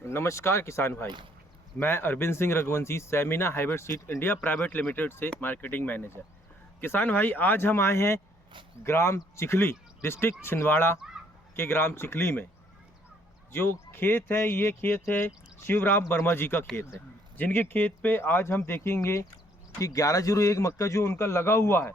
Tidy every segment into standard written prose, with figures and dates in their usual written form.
नमस्कार किसान भाई, मैं Arvind Singh Raghuvanshi Semina Hybrid Seed India Private Limited से मार्केटिंग मैनेजर। किसान भाई, आज हम आए हैं ग्राम चिखली, डिस्ट्रिक्ट छिंदवाड़ा के ग्राम चिखली में। जो खेत है, ये खेत है शिवराम वर्मा जी का खेत है, जिनके खेत पे आज हम देखेंगे कि 1101 मक्का जो उनका लगा हुआ है,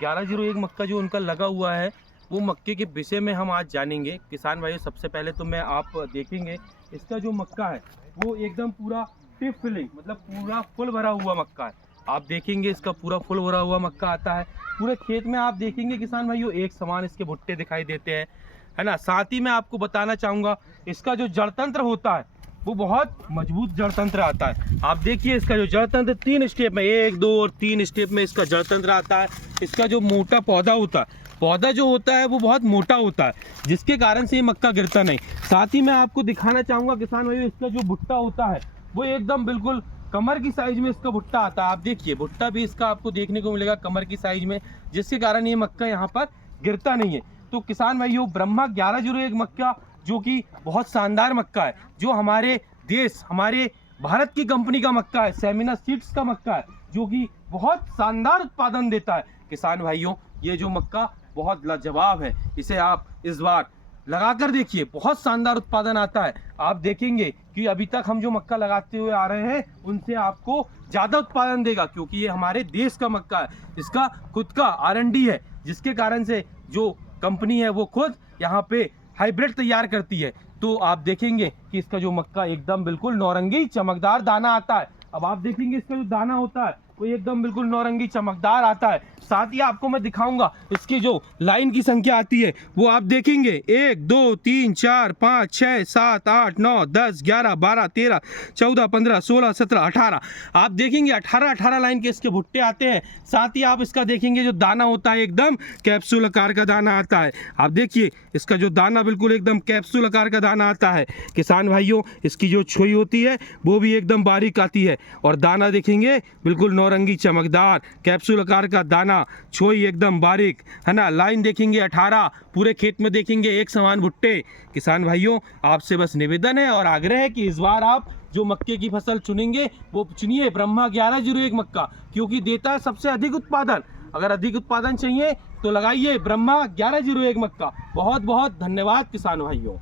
1101 मक्का जो उनका लगा हुआ है, वो मक्के के विषय में हम आज जानेंगे। किसान भाई, सबसे पहले तो मैं आप देखेंगे इसका जो मक्का है वो एकदम पूरा टिप फिलिंग, मतलब पूरा फुल भरा हुआ मक्का है। आप देखेंगे इसका पूरा फुल भरा हुआ मक्का आता है। पूरे खेत में आप देखेंगे किसान भाइयों, एक समान इसके भुट्टे दिखाई देते हैं, है ना। साथ ही मैं आपको बताना चाहूँगा, इसका जो जड़तंत्र होता है वो बहुत मजबूत जड़तंत्र आता है। आप देखिए इसका जो जड़तंत्र 3 स्टेप में, 1, 2 और 3 स्टेप में इसका जड़तंत्र आता है। इसका जो मोटा पौधा होता है, पौधा जो होता है वो बहुत मोटा होता है, जिसके कारण से ये मक्का गिरता नहीं। साथ ही मैं आपको दिखाना चाहूँगा किसान भाइयों, इसका जो भुट्टा होता है वो एकदम बिल्कुल कमर की साइज में इसका भुट्टा आता है। आप देखिए भुट्टा भी इसका आपको देखने को मिलेगा कमर की साइज में, जिसके कारण ये मक्का यहाँ पर गिरता नहीं है। तो किसान भाइयों, ब्रह्मा 1101 मक्का जो कि बहुत शानदार मक्का है, जो हमारे देश, हमारे भारत की कंपनी का मक्का है, सेमिना सीड्स का मक्का है, जो कि बहुत शानदार उत्पादन देता है। किसान भाइयों, ये जो मक्का बहुत लाजवाब है, इसे आप इस बार लगाकर देखिए, बहुत शानदार उत्पादन आता है। आप देखेंगे कि अभी तक हम जो मक्का लगाते हुए आ रहे हैं उनसे आपको ज़्यादा उत्पादन देगा, क्योंकि ये हमारे देश का मक्का है, इसका खुद का R&D है, जिसके कारण से जो कंपनी है वो खुद यहाँ पे हाइब्रिड तैयार करती है। तो आप देखेंगे कि इसका जो मक्का एकदम बिल्कुल नौरंगी चमकदार दाना आता है। अब आप देखेंगे इसका जो दाना होता है वो एकदम बिल्कुल नौरंगी चमकदार आता है। साथ ही आपको मैं दिखाऊंगा इसकी जो लाइन की संख्या आती है वो आप देखेंगे 1, 2, 3, 4, 5, 6, 7, 8, 9, 10, 11, 12, 13, 14, 15, 16, 17, 18। आप देखेंगे 18 लाइन के इसके भुट्टे आते हैं। साथ ही आप इसका देखेंगे जो दाना होता है एकदम कैप्सूल आकार का दाना आता है। आप देखिए इसका जो दाना बिल्कुल एकदम कैप्सूल आकार का दाना आता है। किसान भाइयों, इसकी जो छुई होती है वो भी एकदम बारीक आती है, और दाना देखेंगे बिल्कुल नौरंगी चमकदार कैप्सूल आकार का दाना, छोई एकदम बारीक, है ना। लाइन देखेंगे 18, पूरे खेत में देखेंगे एक समान भुट्टे। किसान भाइयों, आपसे बस निवेदन है और आग्रह है कि इस बार आप जो मक्के की फसल चुनेंगे वो चुनिए ब्रह्मा 1101 मक्का, क्योंकि देता है सबसे अधिक उत्पादन। अगर अधिक उत्पादन चाहिए तो लगाइए ब्रह्मा 1101 मक्का। बहुत बहुत धन्यवाद किसान भाइयों।